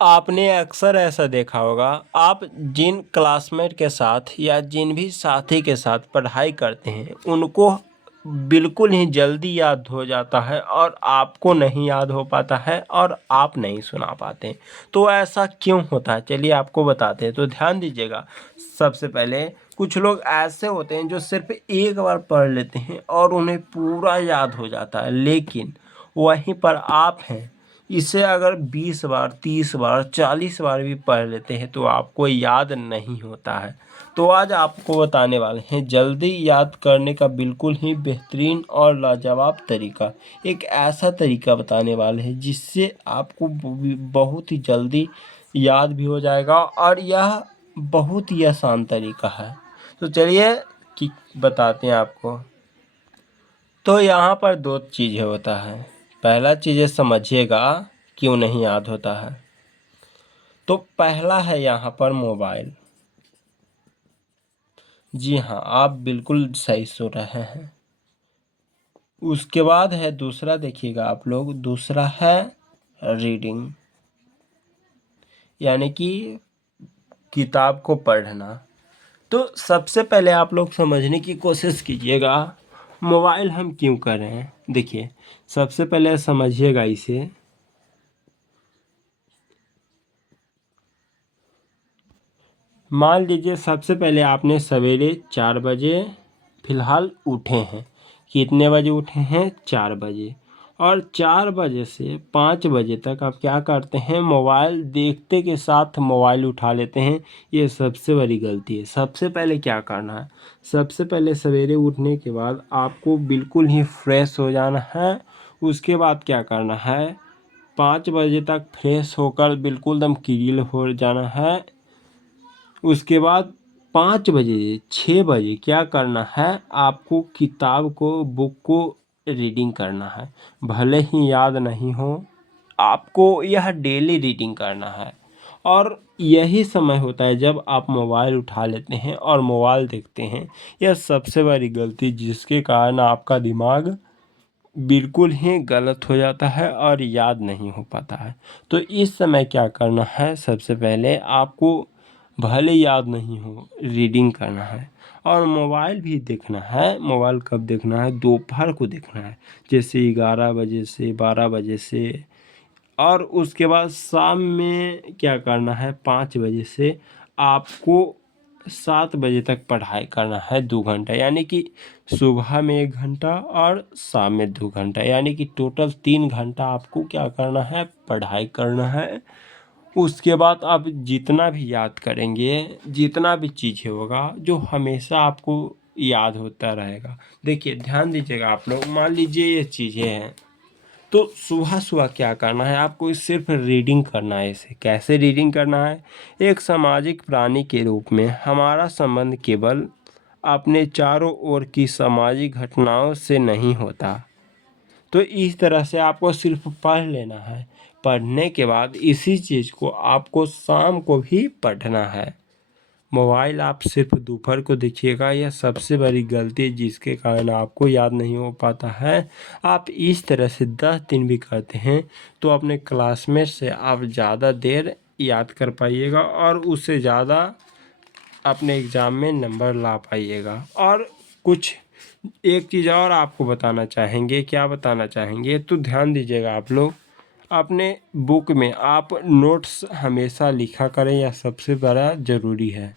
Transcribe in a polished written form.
आपने अक्सर ऐसा देखा होगा, आप जिन क्लासमेट के साथ या जिन भी साथी के साथ पढ़ाई करते हैं उनको बिल्कुल ही जल्दी याद हो जाता है और आपको नहीं याद हो पाता है और आप नहीं सुना पाते। तो ऐसा क्यों होता है, चलिए आपको बताते हैं। तो ध्यान दीजिएगा, सबसे पहले कुछ लोग ऐसे होते हैं जो सिर्फ एक बार पढ़ लेते हैं और उन्हें पूरा याद हो जाता है, लेकिन वहीं पर आप हैं, इसे अगर 20 बार, 30 बार, 40 बार भी पढ़ लेते हैं तो आपको याद नहीं होता है। तो आज आपको बताने वाले हैं जल्दी याद करने का बिल्कुल ही बेहतरीन और लाजवाब तरीका। एक ऐसा तरीका बताने वाले हैं जिससे आपको बहुत ही जल्दी याद भी हो जाएगा और यह बहुत ही आसान तरीका है। तो चलिए कि बताते हैं आपको। तो यहाँ पर दो चीज़ें होता है। पहला चीज़ें समझिएगा क्यों नहीं याद होता है। तो पहला है यहाँ पर मोबाइल। जी हाँ, आप बिल्कुल सही सुन रहे हैं। उसके बाद है दूसरा, देखिएगा आप लोग, दूसरा है रीडिंग, यानी कि किताब को पढ़ना। तो सबसे पहले आप लोग समझने की कोशिश कीजिएगा मोबाइल हम क्यों कर रहे हैं। देखिए, सबसे पहले समझिएगा इसे। मान लीजिए सबसे पहले आपने सवेरे 4 बजे फ़िलहाल उठे हैं। कितने बजे उठे हैं? 4 बजे। और 4 बजे से 5 बजे तक आप क्या करते हैं? मोबाइल देखते के साथ मोबाइल उठा लेते हैं। ये सबसे बड़ी गलती है। सबसे पहले क्या करना है? सबसे पहले सवेरे उठने के बाद आपको बिल्कुल ही फ्रेश हो जाना है। उसके बाद क्या करना है? 5 बजे तक फ्रेश होकर बिल्कुल एकदम क्लीन हो जाना है। उसके बाद 5 बजे 6 बजे क्या करना है? आपको किताब को, बुक को रीडिंग करना है। भले ही याद नहीं हो, आपको यह डेली रीडिंग करना है। और यही समय होता है जब आप मोबाइल उठा लेते हैं और मोबाइल देखते हैं। यह सबसे बड़ी गलती जिसके कारण आपका दिमाग बिल्कुल ही गलत हो जाता है और याद नहीं हो पाता है। तो इस समय क्या करना है? सबसे पहले आपको भले याद नहीं हो, रीडिंग करना है। और मोबाइल भी देखना है। मोबाइल कब देखना है? दोपहर को देखना है, जैसे 11 बजे से 12 बजे से। और उसके बाद शाम में क्या करना है? 5 बजे से आपको 7 बजे तक पढ़ाई करना है 2 घंटा, यानी कि सुबह में 1 घंटा और शाम में 2 घंटा, यानी कि टोटल 3 घंटा आपको क्या करना है? पढ़ाई करना है। उसके बाद आप जितना भी याद करेंगे, जितना भी चीज़ें होगा, जो हमेशा आपको याद होता रहेगा। देखिए, ध्यान दीजिएगा आप लोग, मान लीजिए ये चीज़ें हैं, तो सुबह-सुबह क्या करना है? आपको सिर्फ़ रीडिंग करना है इसे। कैसे रीडिंग करना है? एक सामाजिक प्राणी के रूप में हमारा संबंध केवल अपने चारों ओर की सामाजिक घटनाओं से नहीं होता। तो इस तरह से आपको सिर्फ पढ़ लेना है। पढ़ने के बाद इसी चीज़ को आपको शाम को भी पढ़ना है। मोबाइल आप सिर्फ दोपहर को देखिएगा, यह सबसे बड़ी गलती है जिसके कारण आपको याद नहीं हो पाता है। आप इस तरह से 10 दिन भी करते हैं तो अपने क्लासमेट से आप ज़्यादा देर याद कर पाइएगा और उससे ज़्यादा अपने एग्ज़ाम में नंबर ला पाइएगा। और कुछ एक चीज़ और आपको बताना चाहेंगे। क्या बताना चाहेंगे? तो ध्यान दीजिएगा आप लोग, अपने बुक में आप नोट्स हमेशा लिखा करें, यह सबसे बड़ा ज़रूरी है।